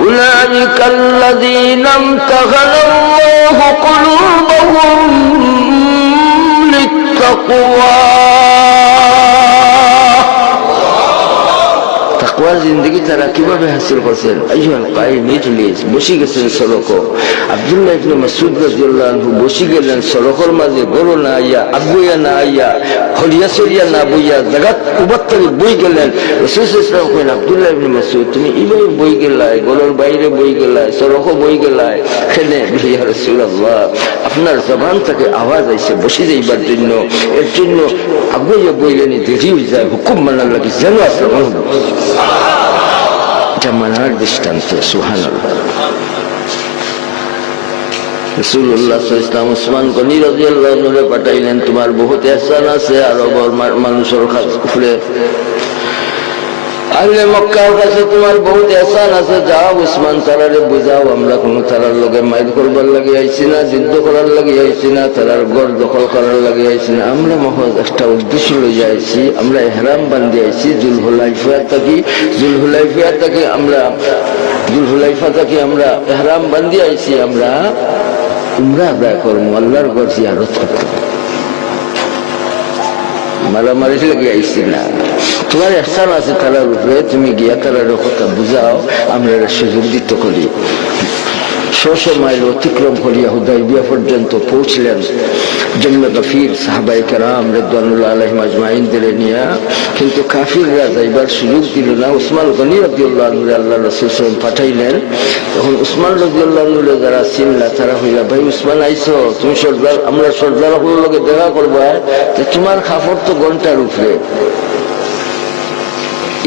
أولئك الذين امتهن الله قلوبهم للتقوى. জিন্দগি তারা কীভাবে হাসিল করছেন? আইয়াল কাইম ইজলিস বসে গেছেন সড়ক। আব্দুল্লাহ ইবনে মাসউদ রাদিয়াল্লাহু বসে গেলেন সড়কের মাঝে, গরু না আইয়া আগুয়া না আইয়া, হরিয়া সরিয়া না বইয়া, জাগাত উবাত্তারি বই গেলেন। রাসূল আলাইহি ওয়াসাল্লাম আব্দুল্লাহ ইবনে মাসউদ, তুমি ইবাই বই গেলাই, গরুর বাইরে বই গেলাই, সড়ক বই গেলাই। খেলে ইয়া রাসূলুল্লাহ, আপনার জবান থেকে আওয়াজ আইছে বসে যাইবার জন্য। এর জন্য আগুয়া বইলেনি দেরি হয়ে যায়, হুকুম মানার লাগে যেন আসলে এটা মানার দৃষ্টান্ত সুহান রসুল্লাহ ইসলাম উসমান গনি রাজিয়াল্লাহ পাঠাইলেন, তোমার বহুত এহসান আছে আরবর মানুষের উপরে আহলে মক্কার কাছে তোমার বহুত এহসান আছে, যাও উসমান তারারে বুঝাও, আমরা কোনো তারার লগে মাইর করবার লাগে আইছি না, যুদ্ধ করার লাগে আইছি না, তারার গড় দখল করার লাগে আইছি না। আমরা মহজ একটা উদ্দেশ্য লইয়া আইছি, আমরা এহরাম বান্ধি আইছি হুলাইফা থাকি জুল হুলাইফা থাকি আমরা জুল হুলাইফা থাকি আমরা এহরাম বান্ধি আইছি, আমরা উমরা আদায় করব, আল্লাহর গড় জিয়ারত করতে মারামারি লেগে আইসি না তোমার এহসান আছে তারার উপরে তুমি গিয়া তারার কথা বুঝাও আমরা সুযোগ দিতে করি ছশো মাইল অতিক্রম করিয়া হুদাইবিয়া পর্যন্ত পৌঁছলেন। জম্মে গফির সাহাবাই কারাম রেদানুল্লাহ আলহিম আজমাইনদের নিয়ে, কিন্তু কাফিররা যাইবার সুযোগ দিল না। উসমান গনি রবিউল্লাহ নুরে আল্লাহ রসুল পাঠাইলেন। তখন উসমান রবিউল্লাহ নুরে যারা চিনলা, তারা হইলা, ভাই উসমান, আইসো, তুমি সর্দার, আমরা সর্দার লগে দেখা করব তো তোমার খাফর তো ঘণ্টার উপরে।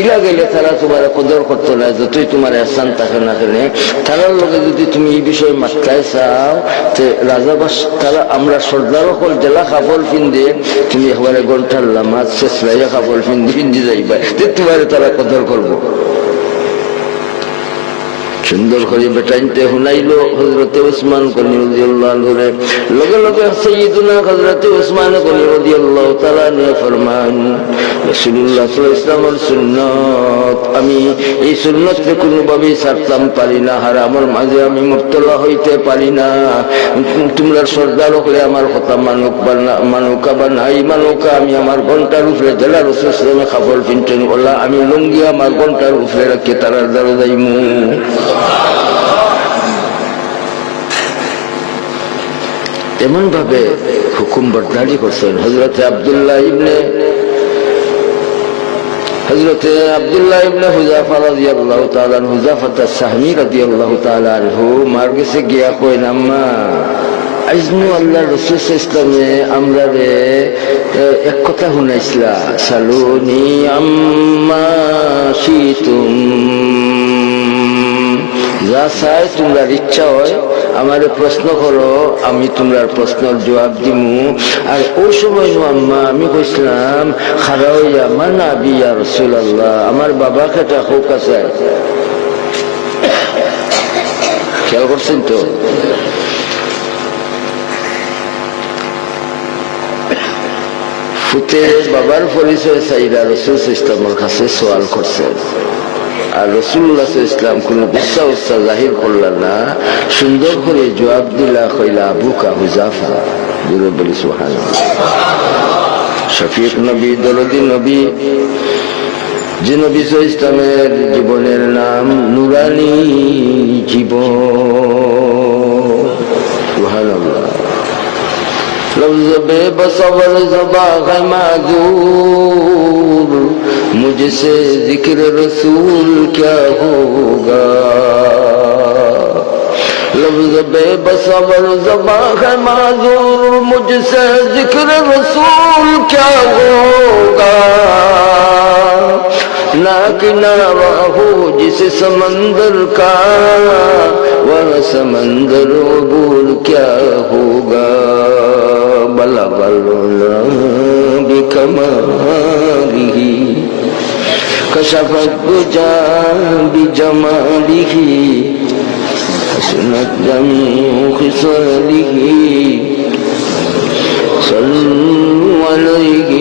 ইলা গেলে তারা তোমার কদর করতো না, যতই তোমার এসান থাকে না কেনে, তারার লগে যদি তুমি এই বিষয়ে মাত্রায় চাও, তে রাজাবাস তারা আমরা সর্দার সকল জেলা কাপড় পিন্দে তুমি একবারে ঘণ্টার লামাজ শেষ লাইয়া কাপড় পিন্দি পিন্দি যাইবা তে তোমার তারা কদর করব। সুন্দর করে বেটাইতে হুনাইলো হজরতে উসমান কনি রাদিয়াল্লাহু লগে লগে সাইয়্যিদুনা হজরতে উসমান কনি রাদিয়াল্লাহু তাআলা নিয়ে ফরমান সাল্লাল্লাহু আলাইহি ওয়াসাল্লামের আমি এই সুন্নতকে কোনোভাবে ছাড়তাম পারি না, হারামের মাঝে আমি মুক্তলা হইতে পারি না। তোমরা সর্দার হলে আমার কথা মানুক বা মানুকা বা নাই মানুকা, আমি আমার ঘণ্টার উপরে জেলা রসুল ইসলামে খাবার পিনটেন ওলা আমি লুঙ্গি আমার ঘণ্টার উপরে রাখে তারার দ্বারা যাইমু এমন ভাবে হুকুম বরদারি করছেন হজরতে আবদুল্লাহ ইবনে হজরতে আবদুল্লাহ ইবনে হুজাফা রাদিয়াল্লাহু তাআলা আনহু হুজাফাত সাহমি রাদিয়াল্লাহু তাআলা আনহু, মার গেছে গিয়া কইন আম্মা আইজনু আল্লাহ রসুল ইসলামে আমরা রে এক কথা শুনাইছিলা সালুনি আম্মা শীতুম যা চাই তোমরা ইচ্ছা হয়, আমারে প্রশ্ন করো, আমি তোমরা প্রশ্নের জবাব দিমু। আর ওই সময় নো আম্মা আমি কইছিলাম, খারাইয়া আমার নাবি ইয়া রসুল আল্লাহ আমার বাবা খেটা হোক আছে। খেয়াল করছেন তো? ফুতে বাবার পরিচয় চাইরা রসুল ইসলামের কাছে সোয়াল করছেন আর রসুল্লাহ ইসলাম কোন গুসা উৎসাহ জাহির করলেন না। সুন্দর করে জবাব দিলা, কইলা বুকা হুজাফা। দূরে বলি সুহান শফিক নবী, দরদি নবী, যে নবী সহ ইসলামের জীবনের নাম নুরানি জীবন। لفظ بے بصور زبا معذور مجھ سے ذکر رسول کیا ہوگا؟ لفظ بے بصور زبا معذور مجھ سے ذکر رسول کیا ہوگا؟ نہ کنارہ ہو جس سمندر کا وہ سمندر عبور کیا ہو الغلام بكماله كشف الدجى بجماله حسنت جميع خصاله صلوا عليه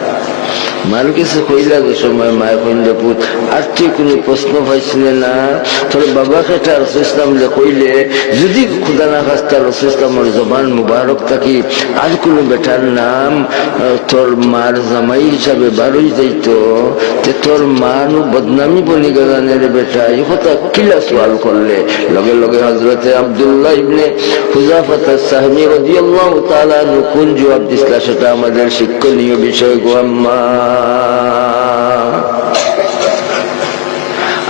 মার কাছে কইলা যে সময় মায়ের কইলে পুত, আর তুই কোনো প্রশ্ন পাইছিল না? তোর বাবাকে একটা রসুল ইসলাম যে কইলে, যদি খুদা না খাস্তা রসুল ইসলামের জবান মুবারক থাকি, আর কোনো বেটার নাম তোর মার জামাই হিসাবে বারোই যাইত, তে তোর মা নু বদনামি বনি গেলানের বেটা এই কথা কিলা সওয়াল করলে? লগে লগে হজরতে আব্দুল্লাহ ইবনে হুজাফাত সাহমি রাদিয়াল্লাহু তাআলা কোন জবাব দিছলা সেটা আমাদের শিক্ষণীয় বিষয় গো আম্মা।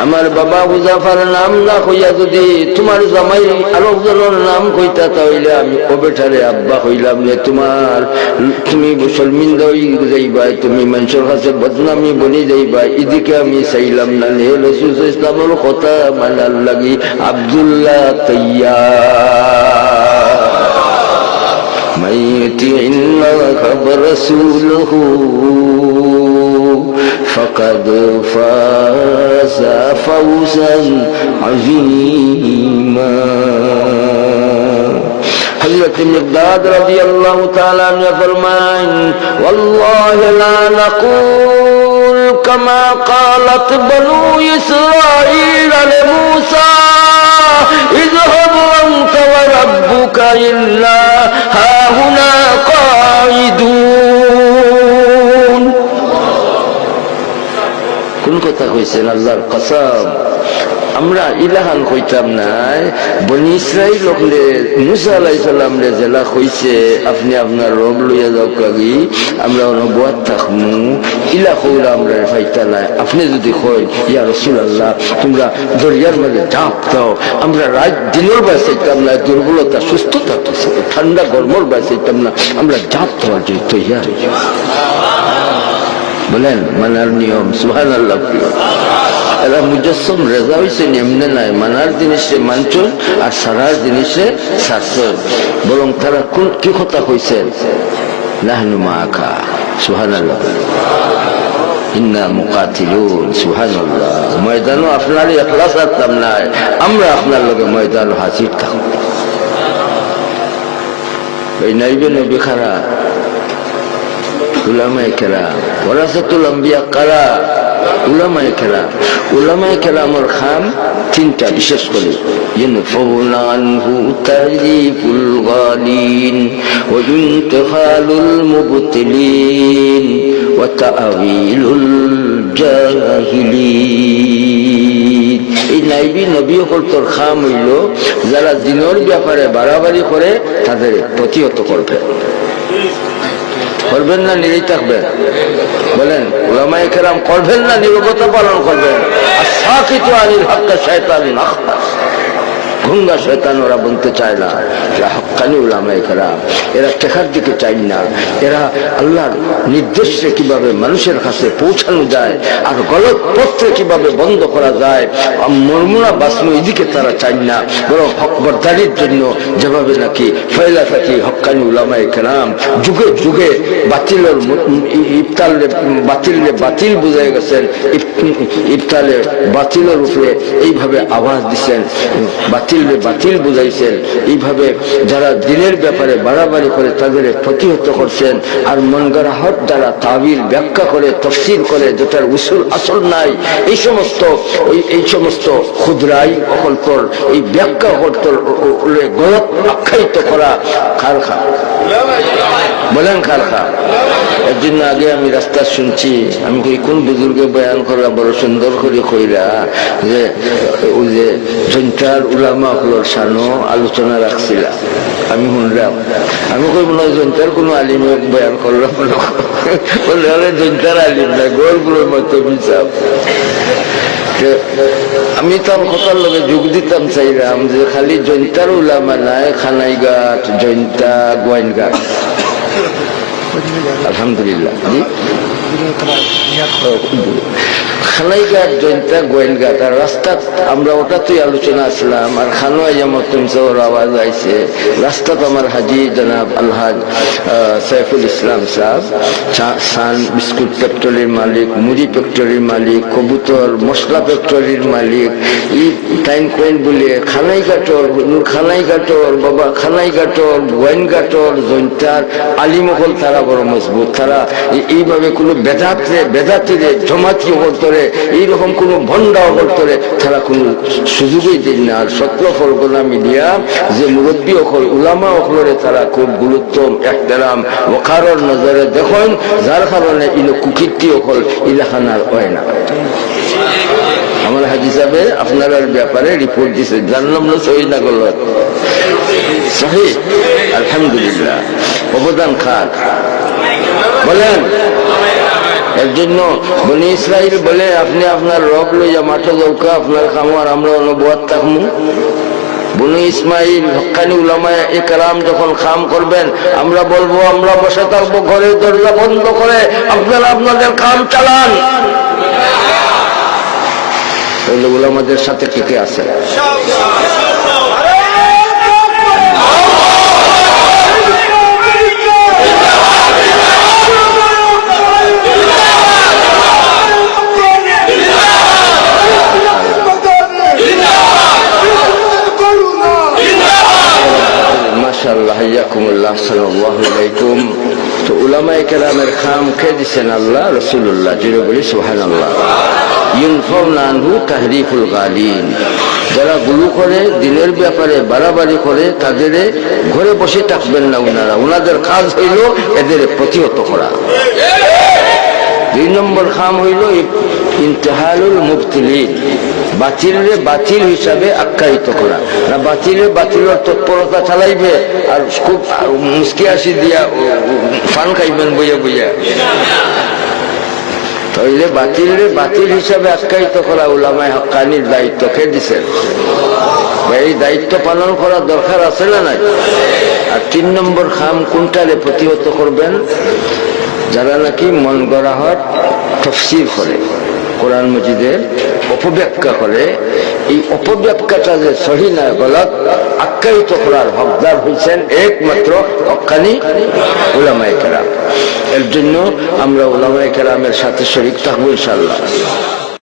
আমার বাবা মুজাফার নাম না কইয়া যদি তোমার জামাই আলোকজনের নাম কইতা তাহলে আমি অবেঠারে আব্বা হইলাম যে তোমার। তুমি মুসলমিন তুমি মানুষের কাছে বদনামি বনি যাইবা, এদিকে আমি চাইলাম না নে রসুল ইসলামের কথা মানার লাগি, আবদুল্লাহ তৈয়া মাই তিন খবর রসুল فقد فاز فوزا عظيما. حضرت مقداد رضي الله تعالى عنه فرمان والله لا نقول كما قالت بنو اسرائيل لموسى اذهب انت وربك الا هاهنا কইছেন আল্লাহর কসম। আমরা ইলাহান কইতাম নাই, বনি ইসরাইল লোকলে মুসা আলাই সাল্লাম রে জেলা কইছে আপনি আপনার রব লইয়া যাও কাগি, আমরা অনুবাদ থাকমু, ইলা কইরা আমরা ফাইতা নাই। আপনি যদি কই ইয়া রসুল আল্লাহ তোমরা দরিয়ার মাঝে ঝাঁপ দাও, আমরা রাত দিনের বাঁচাইতাম না দুর্বলতা, সুস্থতা ঠান্ডা গরমর বাঁচাইতাম না, আমরা ঝাঁপ দেওয়ার জন্য তৈয়ার বলেন, মানার নিয়ম সুহান আল্লাহ এরা মুজস্সম রেজা হয়েছে এমনি নাই। মানার জিনিসে মানচন আর সারার জিনিসে সারছন বরং তারা কোন কি কথা কইছে? নাহনু মাখা সুহান আল্লাহ ইন্না আপনার আমরা আপনার লগে ময়দান হাজির থাকব। এই উলামায়ে কেরাম ওরাসাতুল আম্বিয়া কারা উলামায়ে কেরাম উলামায়ে কেরামের খাম তিনটা বিশেষ করে ينفون عنه تهذيب الغالين وانتقال المبتلين وتأويل الجاهلين এই নাইবি নবী তোর খাম হইল যারা দিনের ব্যাপারে বাড়াবাড়ি করে তাদের প্রতিহত করবে করবেন না নিজেই থাকবেন? বলেন ওলামাই কেরাম করবেন না, নিরবতা পালন করবেন। আর সাকিত আনিল হাক্কা শয়তান নাখতাস ভঙ্গা শয়তান ওরা বলতে চায় না। এরা হকানি উলামাই কেরাম। এরা টেকার দিকে চাই না। এরা আল্লাহর নির্দেশে কীভাবে মানুষের কাছে পৌঁছানো যায় আর গলত পত্রে কীভাবে বন্ধ করা যায় মর্মনা বাসমু এদিকে তারা চাই না। বরং হক বরদারির জন্য যেভাবে নাকি ফয়লা থাকি হকানি উলামাই কেরাম যুগে যুগে বাতিলের ইফতালে, বাতিলে বাতিল বুঝাই গেছেন ইফতালে বাতিলের উপরে এইভাবে আওয়াজ দিচ্ছেন বাতিল বাতিল বুঝাইছেন এইভাবে যারা দিনের ব্যাপারে বাড়াবাড়ি করে তাদের প্রতিহত করছেন আর মনগড়াহট দ্বারা তাবির ব্যাখ্যা করে, তফসির করে, যেটার উসুল আসল নাই, এই সমস্ত এই সমস্ত ক্ষুদ্রাই অকল্পর এই ব্যাখ্যা অকল্পর গলত আখ্যায়িত করা কারখা বলেন কারখা একদিন আগে আমি রাস্তা শুনছি, আমি কই, কোন বুজুর্গে বয়ান করা বড় সুন্দর করে কইরা যে, ওই যে জনটার উলামা হলোর সানো আলোচনা রাখছিল। আমি শুনলাম। আমি কই, মনে হয় জনটার কোনো আলিমে বয়ান করলাম বললে আরে আলিম না গোলগুলোর মতো বিচার আমি তার কথার লগে যোগ দিতাম চাইলাম যে খালি জৈন্তার উলামা নাই, খানাইঘাট, জৈন্তা, গোয়াইনঘাট। আলহামদুলিল্লাহ। জি। খানাইঘাট জয়ন্তা গোয়েনঘাট আর রাস্তা, আমরা ওটাতেই আলোচনা আসলাম, আর খানো যেমন তুমসর আওয়াজ আইছে। রাস্তা তো আমার হাজি জনাব আলহাজ সাইফুল ইসলাম সাহেব, চা- সান বিস্কুট ফ্যাক্টরির মালিক, মুড়ি ফ্যাক্টরির মালিক, কবুতর, মশলা ফ্যাক্টরির মালিক ই টাইম কয়েন বলে খানাই গাটর খানাই বাবা খানাই গাটর গোয়েন গাটর জৈন্তার, আলিমহল তারা বড় মজবুত। তারা এইভাবে কোনো বেদাতে বেদাতিরে, জমাতি অবর্তরে এইরকম কোনো ভণ্ডা অবর্তরে তারা কোনো সুযোগই দিন না। আর সত্য ফলগোনা মিডিয়া যে মুরব্বী অকল, উলামা অকলরে তারা খুব গুরুত্ব একদারাম ওখারর নজরে দেখুন, যার কারণে ইনো কুকীর্তি অকল ইলাখানার হয় না। আমার হাজি সাহেব আপনার ব্যাপারে রিপোর্ট দিছে। জানলাম না সহি না গলত? সহি? আলহামদুলিল্লাহ। অবদান খান বলেন। এর জন্য বনি ইসরাইল বলে আপনি আপনার রব লইয়া মাঠে দৌকা আপনার খামো আর আমরা অনুবাদ থাকমু। বনু ইসমাইল হকানি উলামায় একরাম যখন খাম করবেন, আমরা বলব, আমরা বসে থাকব, ঘরে দরজা বন্ধ করে আপনারা আপনাদের কাম চালান। উলামাদের সাথে কে কে আছে? তো খাম যারা গুরু করে, দিনের ব্যাপারে বাড়াবাড়ি করে, তাদের ঘরে বসে থাকবেন না উনারা। উনাদের কাজ হইল এদের প্রতিহত করা। দুই নম্বর খাম হইল ইন্তেহালুল মুবতিলিন। বাতিলরে বাতিল হিসাবে আখ্যায়িত করা। না বাতিলে বাতিলের তৎপরতা চালাইবে আর খুব মুসকি আসি দিয়া ফান খাইবেন বইয়া বইয়া। তাইলে বাতিলরে বাতিল হিসাবে আখ্যায়িত করা উলামায় হকানির দায়িত্ব কে দিছেন এই দায়িত্ব পালন করা দরকার আছে না নাই? আর তিন নম্বর খাম, কোনটারে প্রতিহত করবেন? যারা নাকি মন গড়া হয় তফসির করে, কোরআন মজিদের অপব্যাখ্যা করে, এই অপব্যাখ্যাটা যে সহি না গলত, আখ্যায়িত করার হকদার হয়েছেন একমাত্র অক্ষানি ওলামায় কেরাম। এর জন্য আমরা ওলামায় কেরামের সাথে শরিক থাকব ইনশাল্লাহ